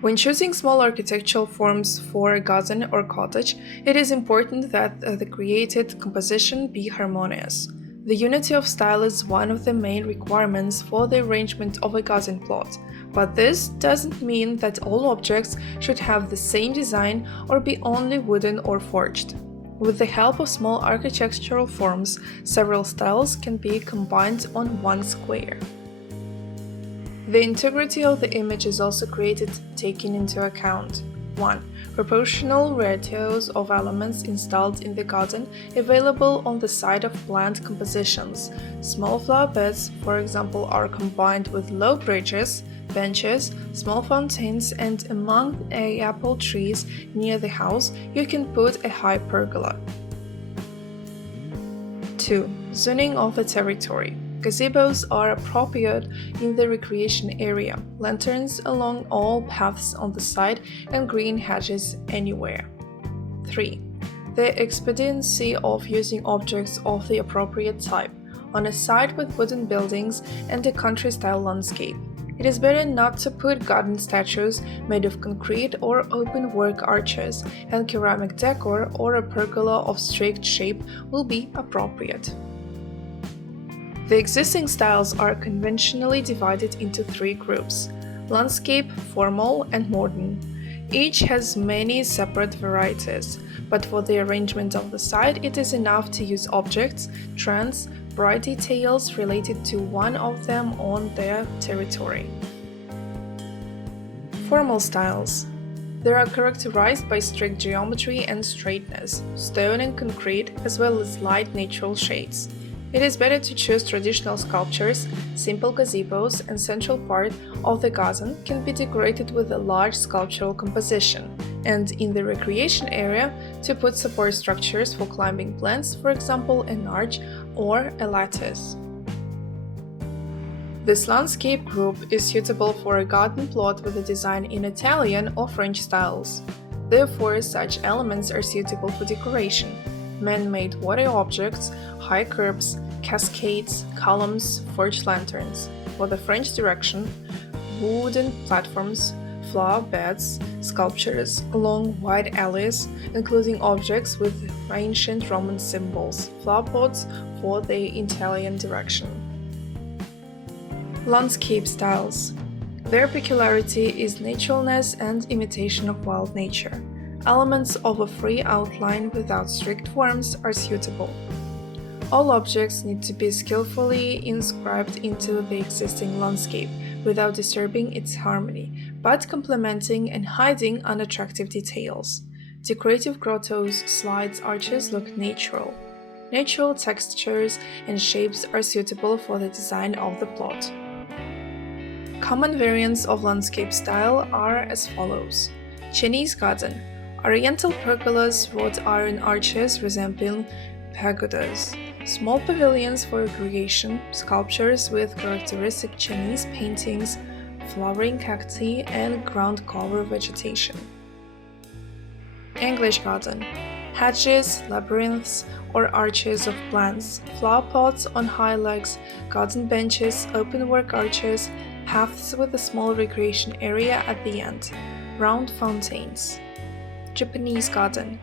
When choosing small architectural forms for a garden or cottage, it is important that the created composition be harmonious. The unity of style is one of the main requirements for the arrangement of a garden plot, but this doesn't mean that all objects should have the same design or be only wooden or forged. With the help of small architectural forms, several styles can be combined on one square. The integrity of the image is also created taking into account 1. Proportional ratios of elements installed in the garden available on the side of plant compositions. Small flower beds, for example, are combined with low bridges, benches, small fountains, and among apple trees near the house, you can put a high pergola. 2. Zoning of the territory. Gazebos are appropriate in the recreation area, lanterns along all paths on the side, and green hedges anywhere. 3. The expediency of using objects of the appropriate type on a site with wooden buildings and a country-style landscape. It is better not to put garden statues made of concrete or open-work arches, and ceramic decor or a pergola of strict shape will be appropriate. The existing styles are conventionally divided into 3 groups: landscape, formal, and modern. Each has many separate varieties, but for the arrangement of the site it is enough to use objects, trends, bright details related to one of them on their territory. Formal styles. They are characterized by strict geometry and straightness, stone and concrete, as well as light natural shades. It is better to choose traditional sculptures, simple gazebos, and central part of the garden can be decorated with a large sculptural composition, and in the recreation area to put support structures for climbing plants, for example an arch or a lattice. This landscape group is suitable for a garden plot with a design in Italian or French styles. Therefore, such elements are suitable for decoration. Man-made water objects, high curbs, cascades, columns, forged lanterns. For the French direction, wooden platforms, flower beds, sculptures along wide alleys, including objects with ancient Roman symbols, flower pots for the Italian direction. Landscape styles. Their peculiarity is naturalness and imitation of wild nature. Elements of a free outline without strict forms are suitable. All objects need to be skillfully inscribed into the existing landscape without disturbing its harmony, but complementing and hiding unattractive details. Decorative grottos, slides, arches look natural. Natural textures and shapes are suitable for the design of the plot. Common variants of landscape style are as follows: Chinese garden. Oriental pergolas, wrought iron arches resembling pagodas, small pavilions for recreation, sculptures with characteristic Chinese paintings, flowering cacti, and ground cover vegetation. English garden. Hedges, labyrinths, or arches of plants, flower pots on high legs, garden benches, open-work arches, paths with a small recreation area at the end, round fountains. Japanese garden.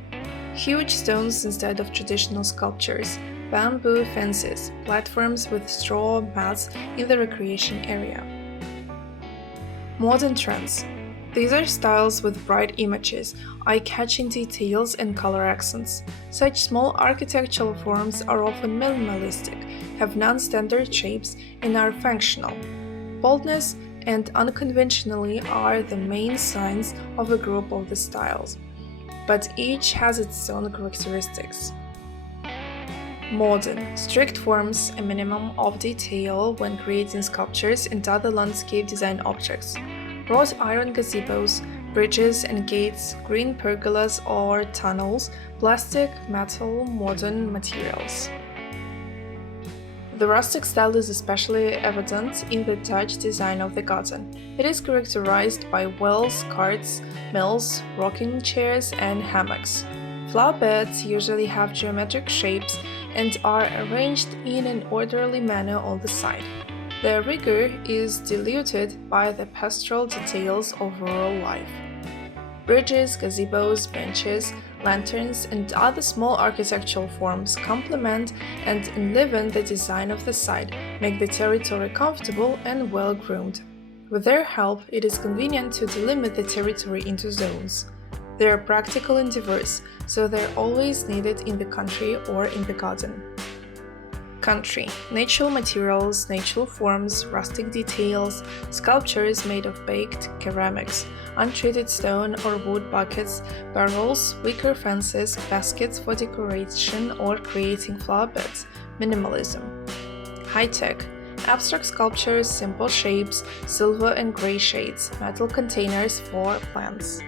Huge stones instead of traditional sculptures, bamboo fences, platforms with straw mats in the recreation area. Modern trends. These are styles with bright images, eye-catching details, and color accents. Such small architectural forms are often minimalistic, have non-standard shapes, and are functional. Boldness and unconventionally are the main signs of a group of the styles, but each has its own characteristics. Modern. Strict forms, a minimum of detail when creating sculptures and other landscape design objects. Wrought iron gazebos, bridges and gates, green pergolas or tunnels, plastic, metal, modern materials. The rustic style is especially evident in the Dutch design of the garden. It is characterized by wells, carts, mills, rocking chairs, and hammocks. Flower beds usually have geometric shapes and are arranged in an orderly manner on the side. Their rigor is diluted by the pastoral details of rural life. Bridges, gazebos, benches, lanterns, and other small architectural forms complement and enliven the design of the site, make the territory comfortable and well-groomed. With their help, it is convenient to delimit the territory into zones. They are practical and diverse, so they're always needed in the country or in the garden. Country: natural materials, natural forms, rustic details, sculptures made of baked ceramics, untreated stone or wood buckets, barrels, wicker fences, baskets for decoration or creating flower beds. Minimalism. High-tech: abstract sculptures, simple shapes, silver and gray shades, metal containers for plants.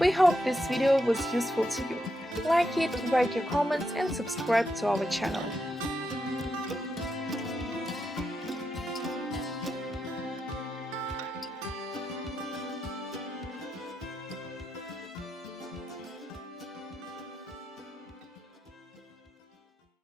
We hope this video was useful to you. Like it, write your comments and subscribe to our channel.